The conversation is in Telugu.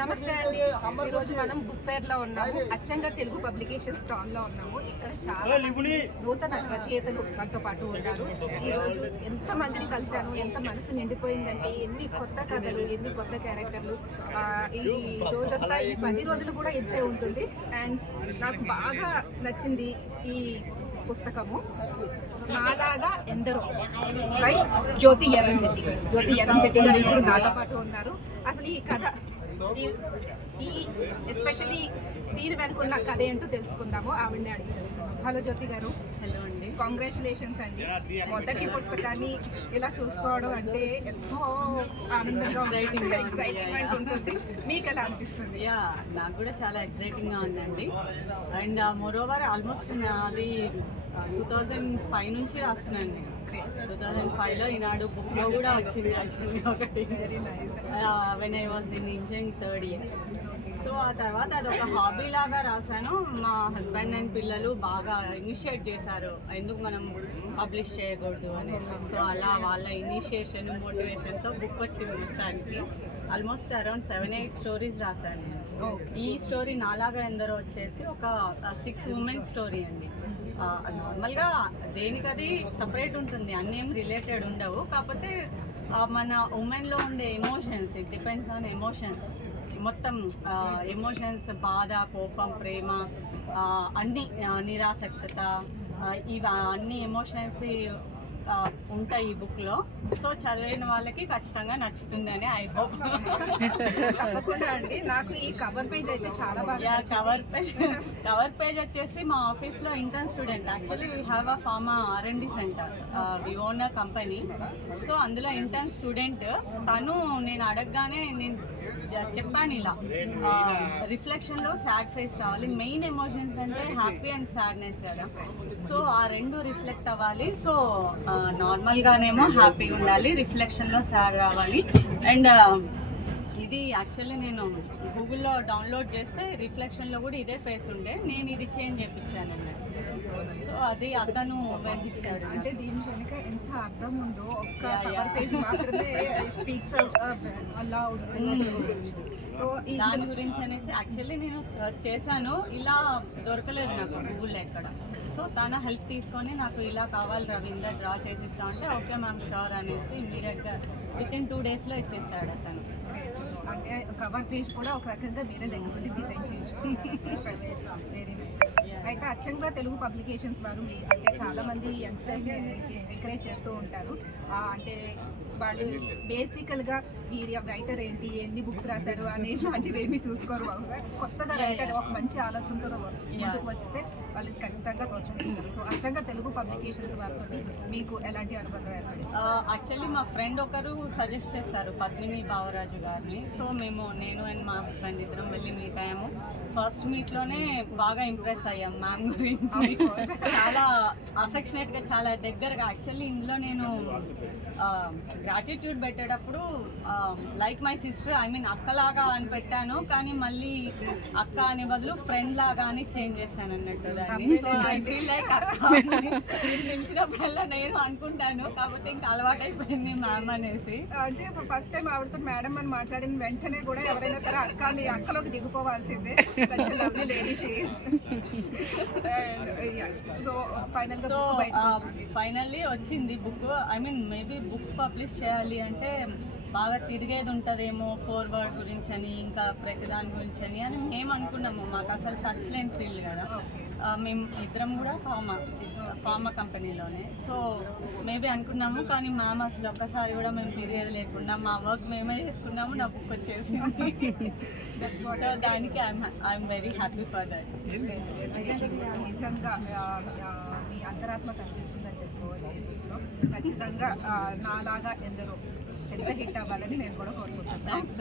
నమస్తే అండి. ఈరోజు మనం బుక్ ఫేర్ లో ఉన్నాము. అచ్చంగా తెలుగు పబ్లికేషన్ స్టాల్ లో ఉన్నాము. ఇక్కడ చాలా నూతన రచయితలు మనతో పాటు ఉన్నారు. ఈ రోజు ఎంత మందిని కలిశాను, ఎంత మనసు నిండిపోయిందంటే ఎన్ని కొత్త కథలు, ఎన్ని కొత్త క్యారెక్టర్లు. ఈ రోజంతా ఈ 10 రోజులు కూడా ఇంతే ఉంటుంది. అండ్ నాకు బాగా నచ్చింది ఈ పుస్తకము నాలాగా ఎందరో బై జ్యోతి ఎర్రంశెట్టి. జ్యోతి ఎర్రంశెట్టి గారు ఇప్పుడు నాతో పాటు ఉన్నారు. అసలు ఈ కథ ఈ ఎస్పెషల్లీ దీని వెనుకున్న కథ ఏంటో తెలుసుకుందాము. ఆవిడని అడిగి తెలుసుకుందాం. హలో జ్యోతి గారు. హలో అండి. కాంగ్రాచులేషన్స్ అండి. మొదటి పుస్తకాన్ని ఇలా చూసుకోవడం అంటే ఎంతో ఆనందంగా ఎక్సైటింగ్ ఉంటుంది. మీకు ఎలా అనిపిస్తుంది? నాకు కూడా చాలా ఎక్సైటింగ్గా ఉందండి. అండ్ మోరోవర్ ఆల్మోస్ట్ నాది 2005 నుంచి రాస్తున్నాను. 2005లో ఈనాడు బుక్లో కూడా వచ్చింది యాక్చువల్లీ ఒకటి, when I was in engineering 3rd year. So ఆ తర్వాత అది ఒక హాబీ లాగా రాశాను. మా హస్బెండ్ అండ్ పిల్లలు బాగా ఇనిషియేట్ చేశారు, ఎందుకు మనం పబ్లిష్ చేయకూడదు అనేసి. సో అలా వాళ్ళ ఇనిషియేషన్ మోటివేషన్తో బుక్ వచ్చింది. మొత్తానికి ఆల్మోస్ట్ అరౌండ్ 7-8 స్టోరీస్ రాశాను నేను. ఈ స్టోరీ నాలాగా ఎందరో వచ్చేసి ఒక 6 ఉమెన్ స్టోరీ అండి. నార్మల్గా దేనికది సపరేట్ ఉంటుంది, అన్నీ ఏం రిలేటెడ్ ఉండవు. కాకపోతే మన ఉమెన్లో ఉండే emotions, it depends on emotions. మొత్తం ఎమోషన్స్, బాధ, కోపం, ప్రేమ, అన్నీ, నిరాసక్తత, ఇవి అన్ని ఎమోషన్స్ ఉంటాయి ఈ బుక్లో. సో చదివిన వాళ్ళకి ఖచ్చితంగా నచ్చుతుందని ఐ హోప్. తప్పకుండా అండి. నాకు ఈ కవర్ పేజ్ అయితే చాలా బాగా. కవర్ పేజ్ వచ్చేసి మా ఆఫీస్లో intern student. Actually we have a pharma R&D centre, we own a company. So అందులో ఇంటర్న్ స్టూడెంట్ తను, నేను అడగగానే నేను చెప్పాను ఇలా, రిఫ్లెక్షన్లో సాడ్ ఫేస్ రావాలి. మెయిన్ ఎమోషన్స్ అంటే హ్యాపీ అండ్ సాడ్నెస్ కదా. సో ఆ రెండు రిఫ్లెక్ట్ అవ్వాలి. సో నార్మల్గానేమో హ్యాపీగా ఉండాలి, రిఫ్లెక్షన్లో సాడ్ రావాలి. అండ్ ఇది యాక్చువల్లీ నేను గూగుల్లో డౌన్లోడ్ చేస్తే రిఫ్లెక్షన్లో కూడా ఇదే ఫేస్ ఉండే, నేను ఇది చేంజ్ చేయించాను అన్నట్టు. సో అది అతను వేసిచ్చాడు. అంటే దీని వెనుక ఎంత అర్థం ఉందో ఒక్క కవర్ పేజ్ మాత్రమే స్పీక్స్ అలా దాని గురించి అనేసి యాక్చువల్లీ నేను సర్చ్ చేశాను, ఇలా దొరకలేదు నాకు గూగుల్లో ఎక్కడ. సో తన హెల్ప్ తీసుకొని నాకు ఇలా కావాలి రవీందర్, డ్రా చేసిస్తా అంటే ఓకే మ్యామ్ షూర్ అనేసి ఇమీడియట్గా వితిన్ 2 daysలో ఇచ్చేసాడు అతను. అంటే కవర్ పేజ్ కూడా ఒక రకంగా మీరే దగ్గర నుండి డిజైన్ చేయించుకుంటారు. Very nice. అయితే అచ్చంగా తెలుగు పబ్లికేషన్స్ వారు అంటే చాలామంది యంగ్స్టర్స్ని ఎంకరేజ్ చేస్తూ ఉంటారు. అంటే వాళ్ళు బేసికల్గా ఈ రైటర్ ఏంటి, ఎన్ని బుక్స్ రాశారు అనే ఇలాంటివి ఏమి చూసుకోరు. కొత్తగా రైటర్ ఒక మంచి ఆలోచనతో ముందుకు వస్తే వాళ్ళకి ఖచ్చితంగా ప్రోత్సహిస్తారు. సో అచ్చంగా తెలుగు పబ్లికేషన్స్ వారితో మీకు ఎలాంటి అనుబంధం ఏర్పడింది? యాక్చువల్లీ మా ఫ్రెండ్ ఒకరు సజెస్ట్ చేస్తారు, పద్మిని బావరాజు గారిని. సో నేను అండ్ మా హస్బెండ్ ఇద్దరం వెళ్ళి మీట్ అయ్యాము. ఫస్ట్ మీట్లోనే బాగా ఇంప్రెస్ అయ్యాం మ్యామ్ గురించి. చాలా అఫెక్షనేట్గా, చాలా దగ్గరగా. యాక్చువల్లీ ఇందులో నేను గ్రాటిట్యూడ్ పెట్టేటప్పుడు like my sister, I mean అక్కలాగా అని పెట్టాను, కానీ మళ్ళీ అక్క అనే బదులు ఫ్రెండ్ లాగా అని చేంజ్ చేశాను అన్నట్టు దాన్ని. సో ఐ ఫీల్ లైక్ అక్క పిలిచినప్పుడల్లా నేను అనుకుంటాను, కాకపోతే ఇంకా అలవాటు అయిపోయింది మ్యామ్ అనేసి. అంటే ఫస్ట్ టైం ఆవిడతో మేడం అని మాట్లాడిన వెంటనే కూడా ఎవరైనా సరే అక్కలోకి దిగిపోవాల్సిందే. సో ఫైనల్లీ వచ్చింది book. I mean maybe book publish చేయాలి అంటే బాగా తిరిగేది ఉంటుందేమో ఫోర్వర్డ్ గురించి అని, ఇంకా ప్రతిదాని గురించి అని మేము అనుకున్నాము. మాకు అసలు టచ్ లేని ఫీల్డ్ కదా. మేము ఇద్దరం కూడా ఫార్మా కంపెనీలోనే. సో మేబీ అనుకున్నాము, కానీ మ్యామ్ అసలు ఒక్కసారి కూడా మేము తిరిగేది లేకుండా మా వర్క్ మేమే చేసుకున్నాము, నా బుక్ వచ్చేసింది. సో దానికి I'm very happy for that. నిజంగా మీ అంతరాత్మ కనిపిస్తుందని చెప్పుకోవచ్చు. ఖచ్చితంగా నాలాగా ఎందరో పెద్ద హిట్ అవ్వాలని మేము కూడా కోరుకుంటున్నాం. థ్యాంక్స్.